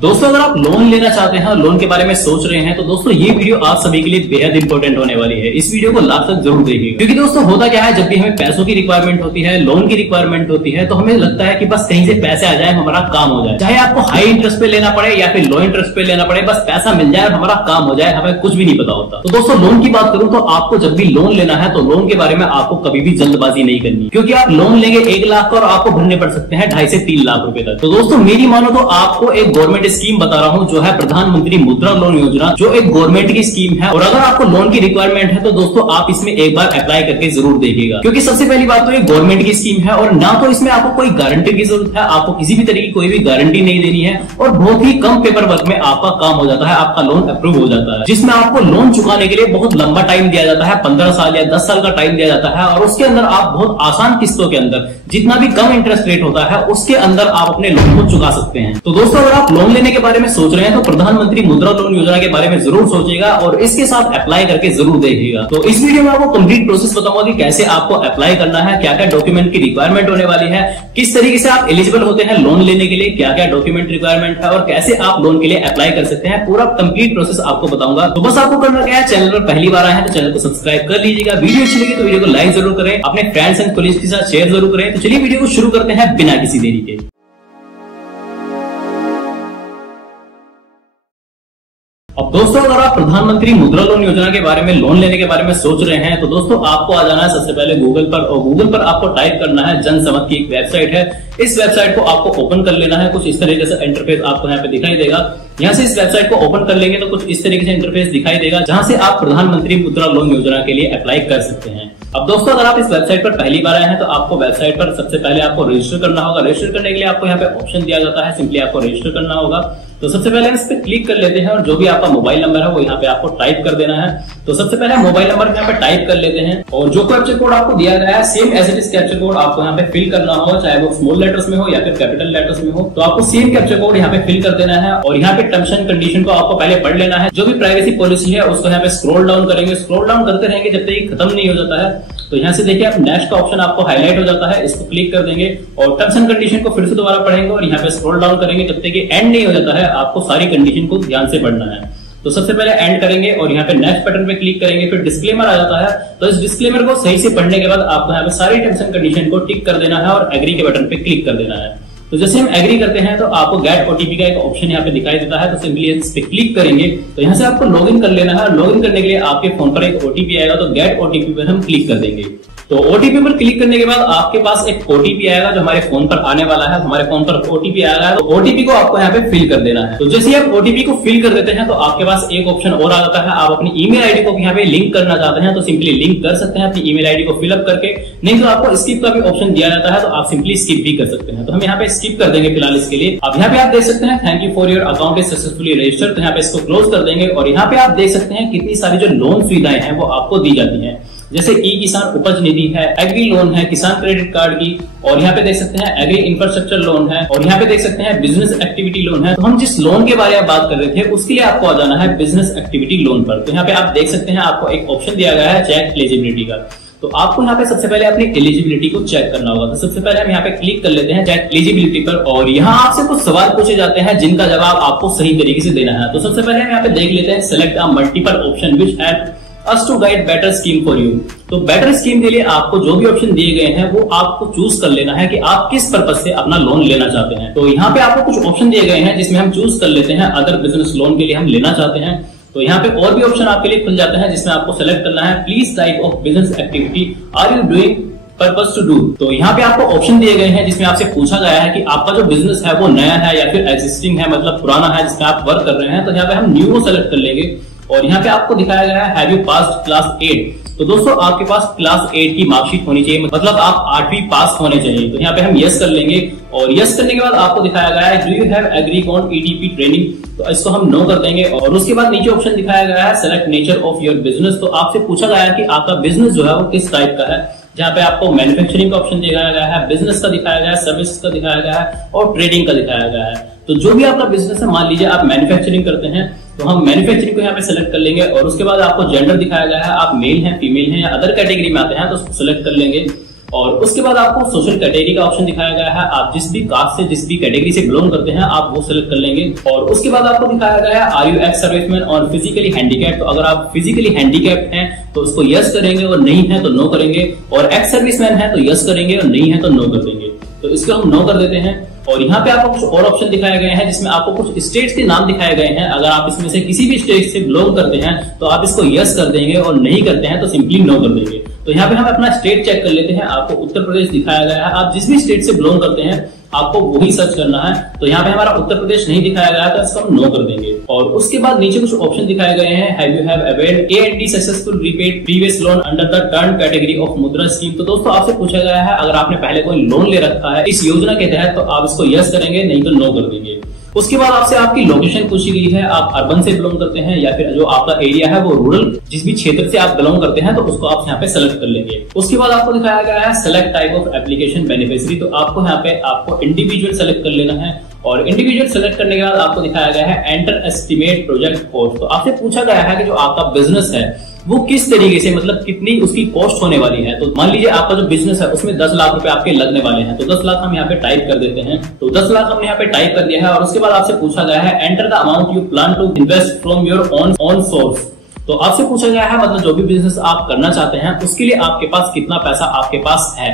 दोस्तों अगर आप लोन लेना चाहते हैं और लोन के बारे में सोच रहे हैं तो दोस्तों ये वीडियो आप सभी के लिए बेहद इंपॉर्टेंट होने वाली है। इस वीडियो को लास्ट तक जरूर देखिएगा, क्योंकि दोस्तों होता क्या है, जब भी हमें पैसों की रिक्वायरमेंट होती है, लोन की रिक्वायरमेंट होती है, तो हमें लगता है कि बस कहीं से पैसे आ जाए, हमारा काम हो जाए। चाहे आपको हाई इंटरेस्ट पे लेना पड़े या फिर लो इंटरेस्ट पे लेना पड़े, बस पैसा मिल जाए और हमारा काम हो जाए, हमें कुछ भी नहीं पता होता। तो दोस्तों लोन की बात करूं तो आपको जब भी लोन लेना है तो लोन के बारे में आपको कभी भी जल्दबाजी नहीं करनी, क्योंकि आप लोन लेंगे 1 लाख और आपको भरने पड़ सकते हैं 2.5 से 3 लाख रुपए तक। तो दोस्तों मेरी मानो तो आपको एक गवर्नमेंट स्कीम बता रहा हूं जो है प्रधानमंत्री मुद्रा लोन योजना, जो एक गवर्नमेंट की स्कीम है। और अगर आपको लोन की रिक्वायरमेंट है तो दोस्तों आप इसमें एक बार अप्लाई करके जरूर देखिएगा, क्योंकि सबसे पहली बात तो ये गवर्नमेंट की स्कीम है और ना तो इसमें आपको कोई गारंटी की जरूरत है, आपको किसी भी तरह की कोई भी गारंटी नहीं देनी है और बहुत ही कम पेपर वर्क में आपका काम हो जाता है, आपका लोन अप्रूव हो जाता है, जिसमें आपको लोन चुकाने के लिए बहुत लंबा टाइम दिया जाता है, 15 साल या 10 साल का टाइम दिया जाता है। और उसके अंदर आप बहुत आसान किस्तों के अंदर, जितना भी कम इंटरेस्ट रेट होता है उसके अंदर आप अपने लोन को चुका सकते हैं। तो दोस्तों अगर आप लोन लेने के बारे में सोच रहे हैं तो प्रधानमंत्री मुद्रा लोन योजना के बारे में जरूर सोचिएगा और इसके साथ अप्लाई करके जरूर देखिएगा। तो इस वीडियो में आपको कंप्लीट प्रोसेस बताऊंगा कि कैसे आपको अप्लाई करना है, क्या क्या डॉक्यूमेंट की रिक्वायरमेंट होने वाली है, किस तरीके से आप एलिजिबल होते हैं लोन लेने के लिए, क्या क्या डॉक्यूमेंट रिक्वायरमेंट है और कैसे आप लोन के लिए अप्लाई कर सकते हैं, पूरा कंप्लीट प्रोसेस आपको बताऊंगा। तो बस आपको करना क्या है, चैनल पर पहली बार आए हैं तो चैनल को सब्सक्राइब कर लीजिएगा, वीडियो अच्छी लगी तो वीडियो को लाइक जरूर करें, अपने फ्रेंड्स एंड कॉलीग्स के साथ शेयर जरूर करें। तो चलिए वीडियो को शुरू करते हैं बिना किसी देरी के। अब दोस्तों अगर आप प्रधानमंत्री मुद्रा लोन योजना के बारे में, लोन लेने के बारे में सोच रहे हैं तो दोस्तों आपको आ जाना है सबसे पहले गूगल पर, और गूगल पर आपको टाइप करना है जनसमत की एक वेबसाइट है। इस वेबसाइट को आपको ओपन कर लेना है। कुछ इस तरीके से इंटरफेस आपको यहाँ पे दिखाई देगा। यहाँ से इस वेबसाइट को ओपन कर लेंगे तो कुछ इस तरीके से इंटरफेस दिखाई देगा, जहां से आप प्रधानमंत्री मुद्रा लोन योजना के लिए अप्लाई कर सकते हैं। अब दोस्तों अगर आप इस वेबसाइट पर पहली बार आए हैं तो आपको वेबसाइट पर सबसे पहले आपको रजिस्टर करना होगा। रजिस्टर करने के लिए आपको यहाँ पे ऑप्शन दिया जाता है, सिंपली आपको रजिस्टर करना होगा। तो सबसे पहले इस पे क्लिक कर लेते हैं और जो भी आपका मोबाइल नंबर है वो यहाँ पे आपको टाइप कर देना है। तो सबसे पहले मोबाइल नंबर यहाँ पे टाइप कर लेते हैं और जो कैप्चर कोड आपको दिया गया है same as it is capture code आपको यहाँ पे फिल करना होगा, चाहे वो स्मॉल लेटर्स में हो या फिर कैपिटल लेटर्स में हो। तो आपको सेम कैप्चर कोड यहाँ पे फिल कर देना है और यहाँ पे टर्म्स एंड कंडीशन को आपको पहले पढ़ लेना है। जो भी प्राइवेसी पॉलिसी है उसको यहाँ पे स्क्रॉल डाउन करेंगे, स्क्रॉल डाउन करते रहेंगे जब तक ये खत्म नहीं हो जाता है। तो यहाँ से देखिए आप नेक्स्ट का ऑप्शन आपको हाईलाइट हो जाता है, इसको क्लिक कर देंगे और टर्म्स एंड कंडीशन को फिर से दोबारा पढ़ेंगे और यहाँ पे स्क्रॉल डाउन करेंगे जब तक ये एंड नहीं हो जाता है। आपको सारी कंडीशन को ध्यान से पढ़ना है। तो सबसे पहले एंड करेंगे और यहाँ पे नेक्स्ट बटन पे क्लिक करेंगे, फिर डिस्क्लेमर आ जाता है। तो इस डिस्क्लेमर को सही से पढ़ने के बाद आपको यहाँ पे सारी टर्म्स एंड कंडीशन को टिक कर देना है और एग्री के बटन पे क्लिक कर देना है। तो जैसे हम एग्री करते हैं तो आपको गेट ओटीपी का एक ऑप्शन यहाँ पे दिखाई देता है। तो सिंपली इस पे क्लिक करेंगे तो यहाँ से आपको लॉगिन कर लेना है। लॉगिन करने के लिए आपके फोन पर एक ओटीपी आएगा, तो गेट ओटीपी पर हम क्लिक कर देंगे। तो ओटीपी पर क्लिक करने के बाद आपके पास एक ओटीपी आएगा जो हमारे फोन पर आने वाला है। हमारे फोन पर ओटीपी आएगा तो ओटीपी को आपको यहाँ पे फिल कर देना है। तो जैसे आप ओटीपी को फिल कर देते हैं तो आपके पास एक ऑप्शन और आ जाता है। आप अपनी ईमेल आईडी को यहाँ पे लिंक करना चाहते हैं तो सिंपली लिंक कर सकते हैं अपनी ईमेल आईडी को फिलअप करके, नहीं तो आपको स्किप का भी ऑप्शन दिया जाता है तो आप सिंपली स्किप भी कर सकते हैं। तो हम यहाँ पे स्किप कर देंगे फिलहाल इसके लिए। अब यहाँ पे आप देख सकते हैं thank you for your account is successfully registered. तो यहाँ पे इसको क्लोज कर देंगे और यहाँ पे आप देख सकते हैं कितनी सारी जो लोन सुविधाएं हैं वो आपको दी जाती है, जैसे ई किसान उपज निधि है, एग्री लोन है, किसान क्रेडिट कार्ड की, और यहाँ पे देख सकते हैं एग्री इंफ्रास्ट्रक्चर लोन है, और यहाँ पे देख सकते हैं बिजनेस एक्टिविटी लोन है। तो हम जिस लोन के बारे में बात कर रहे थे उसके लिए आपको आ जाना है बिजनेस एक्टिविटी लोन पर। तो यहाँ पे आप देख सकते हैं आपको एक ऑप्शन दिया गया है चेक एलिजिबिलिटी का। तो आपको यहाँ पे सबसे पहले अपनी एलिजिबिलिटी को चेक करना होगा। तो सबसे पहले हम यहाँ पे क्लिक कर लेते हैं चेक एलिजिबिलिटी पर और यहाँ आपसे कुछ सवाल पूछे जाते हैं जिनका जवाब आपको सही तरीके से देना है। तो सबसे पहले हम यहाँ पे देख लेते हैं select a multiple option which help us to guide better scheme for you. तो बेटर स्कीम के लिए आपको जो भी ऑप्शन दिए गए हैं वो आपको चूज कर लेना है कि आप किस पर्पज से अपना लोन लेना चाहते हैं। तो यहाँ पे आपको कुछ ऑप्शन दिए गए हैं जिसमें हम चूज कर लेते हैं अदर बिजनेस लोन के लिए हम लेना चाहते हैं। तो यहाँ पे और भी ऑप्शन आपके लिए खुल जाते हैं जिसमें आपको सेलेक्ट करना है please type of business activity are you doing purpose to do. तो यहाँ पे आपको ऑप्शन दिए गए हैं जिसमें आपसे पूछा गया है कि आपका जो बिजनेस है वो नया है या फिर एग्जिस्टिंग है, मतलब पुराना है जिसमें आप वर्क कर रहे हैं। तो यहाँ पे हम न्यू को सेलेक्ट कर लेंगे और यहाँ पे आपको दिखाया गया है हैव यू पास्ड क्लास 8। तो दोस्तों आपके पास क्लास 8 की मार्कशीट होनी चाहिए, मतलब आप 8वीं पास होने चाहिए। तो यहाँ पे हम यस कर लेंगे और यस करने के बाद आपको दिखाया गया है do you have agree on ETP training. तो इसको हम नो कर देंगे और उसके बाद नीचे ऑप्शन दिखाया गया है select nature of your business. तो आपसे पूछा गया है कि आपका बिजनेस जो है वो किस टाइप का है, जहाँ पे आपको मैन्युफैक्चरिंग का ऑप्शन दिखाया गया है, बिजनेस का दिखाया गया है, सर्विस का दिखाया गया है और ट्रेडिंग का दिखाया गया है। तो जो भी आपका बिजनेस है, मान लीजिए आप मैन्युफैक्चरिंग करते हैं तो हम मैन्युफैक्चरिंग को यहाँ पे सेलेक्ट कर लेंगे और उसके बाद आपको जेंडर दिखाया गया है, आप मेल हैं, फीमेल हैं या अदर कैटेगरी में आते हैं तो उसको सिलेक्ट कर लेंगे। और उसके बाद आपको सोशल कैटेगरी का ऑप्शन दिखाया गया है। आप जिस भी कास्ट से, जिस भी कैटेगरी से बिलोंग करते हैं, आप वो सिलेक्ट कर लेंगे। और उसके बाद आपको दिखाया गया है आर यू एक्स सर्विसमैन और फिजिकली हैंडीकैप्ड। तो अगर आप फिजिकली हैंडीकैप्ड हैं तो उसको यस करेंगे और नहीं है तो नो करेंगे, और एक्स सर्विसमैन है तो यस करेंगे और नहीं है तो नो कर देंगे। तो इसको हम नो कर देते हैं। और यहाँ पे आपको कुछ और ऑप्शन दिखाए गए हैं जिसमें आपको कुछ स्टेट्स के नाम दिखाए गए हैं। अगर आप इसमें से किसी भी स्टेट से बिलोंग करते हैं तो आप इसको यस कर देंगे, और नहीं करते हैं तो सिंपली नो कर देंगे। तो यहाँ पे हम अपना स्टेट चेक कर लेते हैं। आपको उत्तर प्रदेश दिखाया गया है। आप जिस भी स्टेट से बिलोंग करते हैं आपको वही सर्च करना है। तो यहाँ पे हमारा उत्तर प्रदेश नहीं दिखाया गया तो इसको हम नो कर देंगे। और उसके बाद नीचे कुछ ऑप्शन दिखाए गए हैं। Have you have availed A&D successful repaid previous loan under the turn category of मुद्रा स्कीम। तो दोस्तों आपसे पूछा गया है अगर आपने पहले कोई लोन ले रखा है इस योजना के तहत तो आप इसको यस करेंगे, नहीं तो नो कर देंगे। उसके बाद आपसे आपकी लोकेशन पूछी गई है। आप अर्बन से बिलोंग करते हैं या फिर जो आपका एरिया है वो रूरल, जिस भी क्षेत्र से आप बिलोंग करते हैं तो उसको आप यहाँ पे सेलेक्ट कर लेंगे। उसके बाद आपको दिखाया गया है select type of application beneficiary. तो आपको यहाँ पे आपको इंडिविजुअल सेलेक्ट कर लेना है। और इंडिविजुअल सेलेक्ट करने के बाद आपको दिखाया गया है एंटर एस्टिमेट प्रोजेक्ट कॉस्ट। तो आपसे पूछा गया है कि जो आपका बिजनेस है वो किस तरीके से, मतलब कितनी उसकी कॉस्ट होने वाली है। तो मान लीजिए आपका जो बिजनेस है उसमें 10 लाख रुपए आपके लगने वाले हैं, तो 10 लाख हम यहाँ पे टाइप कर देते हैं। तो 10 लाख हमने यहाँ पे टाइप कर दिया है। और उसके बाद आपसे पूछा गया है enter the amount you plan to invest from your own source. तो आपसे पूछा गया है मतलब जो भी बिजनेस आप करना चाहते हैं उसके लिए आपके पास कितना पैसा आपके पास है।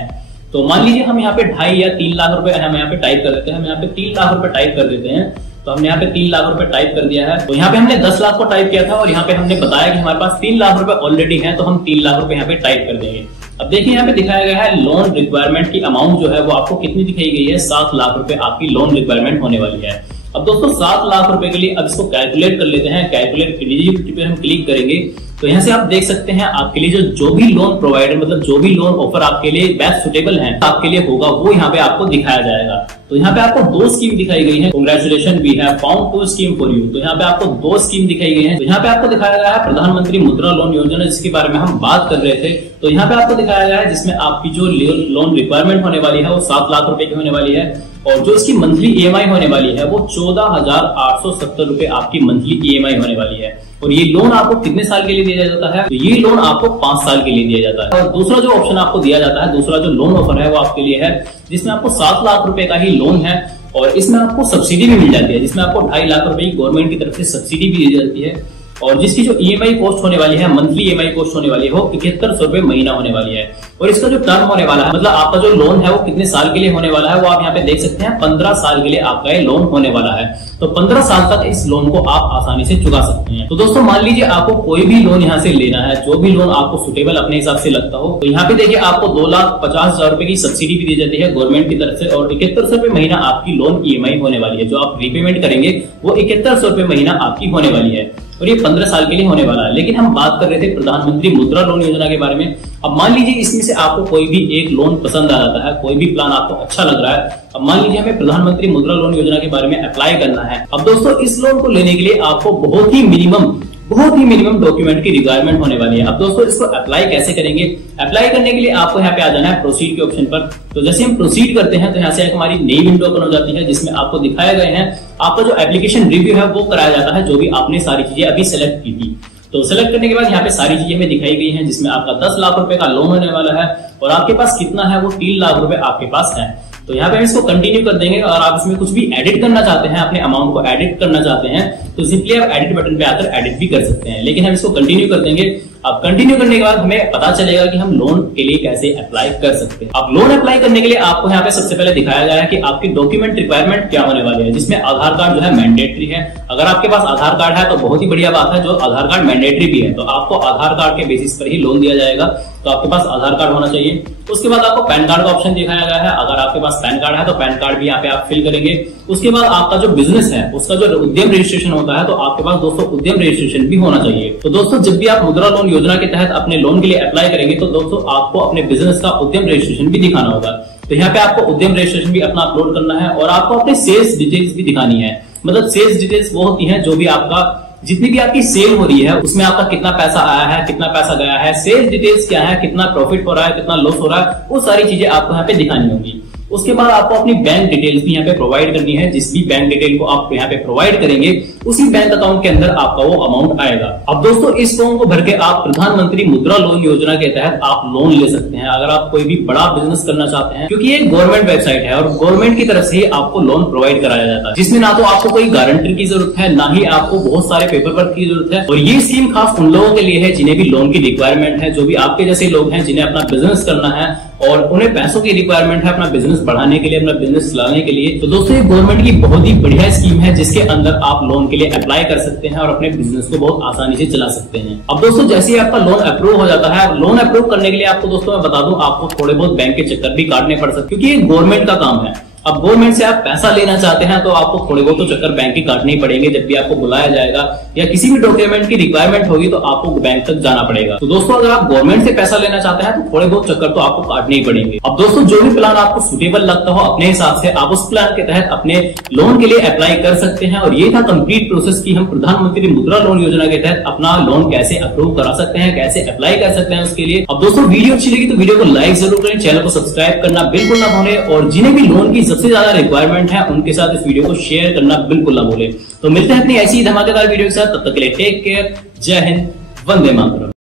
तो मान लीजिए हम यहाँ पे 2.5 या 3 लाख रुपए हम यहाँ पे टाइप कर देते हैं। हम यहाँ पे 3 लाख रुपए टाइप कर देते हैं। तो हमने यहाँ पे 3 लाख रुपए टाइप कर दिया है। तो यहाँ पे हमने 10 लाख को टाइप किया था और यहाँ पे हमने बताया कि हमारे पास 3 लाख रुपए ऑलरेडी है, तो हम 3 लाख रुपए यहाँ पे टाइप कर देंगे। अब देखिए यहाँ पे दिखाया गया है लोन रिक्वायरमेंट की अमाउंट जो है वो आपको कितनी दिखाई गई है, 7 लाख रुपए आपकी लोन रिक्वायरमेंट होने वाली है। अब दोस्तों 7 लाख रुपए के लिए अब इसको कैलकुलेट कर लेते हैं। कैलकुलेट एलिजिबिलिटी पे हम क्लिक करेंगे तो यहाँ से आप देख सकते हैं आपके लिए जो भी लोन प्रोवाइडर, मतलब जो भी लोन ऑफर आपके लिए बेस्ट सुटेबल है आपके लिए होगा वो यहाँ पे आपको दिखाया जाएगा। तो यहाँ पे आपको 2 स्कीम दिखाई गई है। Congratulation we have found 2 scheme for you. तो यहाँ पे आपको 2 स्कीम दिखाई गई है। तो यहाँ पे आपको दिखाया गया है प्रधानमंत्री मुद्रा लोन योजना, जिसके बारे में हम बात कर रहे थे। तो यहाँ पे आपको दिखाया गया है जिसमें आपकी जो लोन रिक्वायरमेंट होने वाली है वो 7 लाख रुपए की होने वाली है। और जो इसकी मंथली EMI होने वाली है वो 14,870 रुपए आपकी मंथली EMI होने वाली है। और ये लोन आपको कितने साल के लिए दिया जाता है, तो ये लोन आपको 5 साल के लिए दिया जाता है। और दूसरा जो ऑप्शन आपको दिया जाता है, दूसरा जो लोन ऑफर है वो आपके लिए है जिसमें आपको 7 लाख रुपए का ही लोन है और इसमें आपको सब्सिडी भी मिल जाती है, जिसमें आपको 2.5 लाख रुपए की गवर्नमेंट की तरफ से सब्सिडी भी दी जाती है। और जिसकी जो EMI कॉस्ट होने वाली है, मंथली EMI कॉस्ट होने वाली है वो 7100 रुपए महीना होने वाली है। और इसका जो टर्म होने वाला है, मतलब आपका जो लोन है वो कितने साल के लिए होने वाला है वो आप यहाँ पे देख सकते हैं। 15 साल के लिए आपका ये लोन होने वाला है। तो 15 साल तक इस लोन को आप आसानी से चुका सकते हैं। तो दोस्तों मान लीजिए आपको कोई भी लोन यहाँ से लेना है, जो भी लोन आपको सुटेबल अपने हिसाब से लगता हो। तो यहाँ पे देखिए आपको 2,50,000 रुपए की सब्सिडी भी दी जाती है गवर्नमेंट की तरफ से और 7100 रुपए महीना आपकी लोन EMI होने वाली है। जो आप रीपेमेंट करेंगे वो 7100 रुपए महीना आपकी होने वाली है और ये 15 साल के लिए होने वाला है। लेकिन हम बात कर रहे थे प्रधानमंत्री मुद्रा लोन योजना के बारे में। अब मान लीजिए इसमें से आपको कोई भी एक लोन पसंद आ जाता है, कोई भी प्लान आपको अच्छा लग रहा है। अब मान लीजिए हमें प्रधानमंत्री मुद्रा लोन योजना के बारे में अप्लाई करना है। अब दोस्तों इस लोन को लेने के लिए आपको बहुत ही मिनिमम डॉक्यूमेंट की रिक्वायरमेंट होने वाली है। अब दोस्तों इसको अप्लाई कैसे करेंगे? अप्लाई करने के लिए आपको यहाँ पे आ जाना है प्रोसीड के ऑप्शन पर। तो जैसे हम प्रोसीड करते हैं तो यहाँ से एक हमारी नई विंडो ओपन हो जाती है जिसमें आपको दिखाया गए हैं आपका जो एप्लीकेशन रिव्यू है वो कराया जाता है, जो भी आपने सारी चीजें अभी सेलेक्ट की थी। तो सेलेक्ट करने के बाद यहाँ पे सारी चीजें हमें दिखाई गई हैं जिसमें आपका 10 लाख रुपए का लोन होने वाला है और आपके पास कितना है वो 3 लाख रुपए आपके पास है। तो यहाँ पे हम इसको कंटिन्यू कर देंगे और आप इसमें कुछ भी एडिट करना चाहते हैं, अपने अमाउंट को एडिट करना चाहते हैं तो सिंपली आप एडिट बटन पे आकर एडिट भी कर सकते हैं। लेकिन हम इसको कंटिन्यू कर देंगे। अब कंटिन्यू करने के बाद हमें पता चलेगा कि हम लोन के लिए कैसे अप्लाई कर सकते हैं। अब लोन अप्लाई करने के लिए आपको यहाँ पे सबसे पहले दिखाया गया है कि आपकी डॉक्यूमेंट रिक्वायरमेंट क्या होने वाली है, जिसमें आधार कार्ड जो है मैंडेटरी है। अगर आपके पास आधार कार्ड है तो बहुत ही बढ़िया बात है, जो आधार कार्ड मैंडेटरी भी है तो आपको आधार कार्ड के बेसिस पर ही लोन दिया जाएगा। तो आपके पास आधार कार्ड होना चाहिए। उसके बाद आपको पैन कार्ड का ऑप्शन दिखाया गया है। अगर आपके पास पैन कार्ड है तो पैन कार्ड भी यहाँ पे आप फिल करेंगे। उसके बाद आपका जो बिजनेस है उसका जो उद्यम रजिस्ट्रेशन होता है तो आपके पास दोस्तों उद्यम रजिस्ट्रेशन भी होना चाहिए। तो दोस्तों जब भी आप मुद्रा लोन योजना के तहत अपने लोन के लिए अप्लाई करेंगे तो दोस्तों आपको अपने बिजनेस का उद्यम रजिस्ट्रेशन भी दिखाना होगा। तो यहाँ पे आपको उद्यम रजिस्ट्रेशन भी अपना अपलोड करना है और आपको अपने सेल्स डिटेल्स भी दिखानी है। मतलब सेल्स डिटेल्स वो होती है जो भी आपका जितनी भी आपकी सेल हो रही है उसमें आपका कितना पैसा आया है, कितना पैसा गया है, सेल्स डिटेल्स क्या है, कितना प्रॉफिट हो रहा है, कितना लॉस हो रहा है, वो सारी चीजें आपको यहाँ पे दिखानी होंगी। उसके बाद आपको अपनी बैंक डिटेल्स भी यहाँ पे प्रोवाइड करनी है। जिस भी बैंक डिटेल को आप यहाँ पे प्रोवाइड करेंगे उसी बैंक अकाउंट के अंदर आपका वो अमाउंट आएगा। अब दोस्तों इस फॉर्म को भर के आप प्रधानमंत्री मुद्रा लोन योजना के तहत आप लोन ले सकते हैं अगर आप कोई भी बड़ा बिजनेस करना चाहते हैं, क्योंकि ये गवर्नमेंट वेबसाइट है और गवर्नमेंट की तरफ से ही आपको लोन प्रोवाइड कराया जाता है, जिसमें ना तो आपको कोई गारंटर की जरूरत है ना ही आपको बहुत सारे पेपर वर्क की जरूरत है। और ये स्कीम खास उन लोगों के लिए है जिन्हें भी लोन की रिक्वायरमेंट है, जो भी आपके जैसे लोग हैं जिन्हें अपना बिजनेस करना है और उन्हें पैसों की रिक्वायरमेंट है अपना बिजनेस बढ़ाने के लिए, अपना बिजनेस चलाने के लिए। तो दोस्तों ये गवर्नमेंट की बहुत ही बढ़िया स्कीम है जिसके अंदर आप लोन के लिए अप्लाई कर सकते हैं और अपने बिजनेस को बहुत आसानी से चला सकते हैं। अब दोस्तों जैसे ही आपका लोन अप्रूव हो जाता है, लोन अप्रूव करने के लिए आपको दोस्तों मैं बता दूं आपको थोड़े बहुत बैंक के चक्कर भी काटने पड़ सकते हैं, क्योंकि ये गवर्नमेंट का काम है। अब गवर्नमेंट से आप पैसा लेना चाहते हैं तो आपको थोड़े बहुत तो चक्कर बैंक के काटने ही पड़ेंगे। जब भी आपको बुलाया जाएगा या किसी भी डॉक्यूमेंट की रिक्वायरमेंट होगी तो आपको बैंक तक जाना पड़ेगा। तो दोस्तों अगर आप गवर्नमेंट से पैसा लेना चाहते हैं तो थोड़े बहुत चक्कर तो आपको काटने ही पड़ेंगे। अब दोस्तों जो भी प्लान आपको सुटेबल लगता हो अपने हिसाब से आप उस प्लान के तहत अपने लोन के लिए अप्लाई कर सकते हैं। और ये था कंप्लीट प्रोसेस की हम प्रधानमंत्री मुद्रा लोन योजना के तहत अपना लोन कैसे अप्रूव करा सकते हैं, कैसे अप्लाई कर सकते हैं उसके लिए। अब दोस्तों वीडियो अच्छी लगी तो वीडियो को लाइक जरूर करें, चैनल को सब्सक्राइब करना बिल्कुल ना भूलें और जिन्हें भी लोन की सबसे ज्यादा रिक्वायरमेंट है उनके साथ इस वीडियो को शेयर करना बिल्कुल ना भूलें। तो मिलते हैं अपनी ऐसी धमाकेदार वीडियो के साथ, तब तक के लिए टेक केयर, जय हिंद, वंदे मातरम।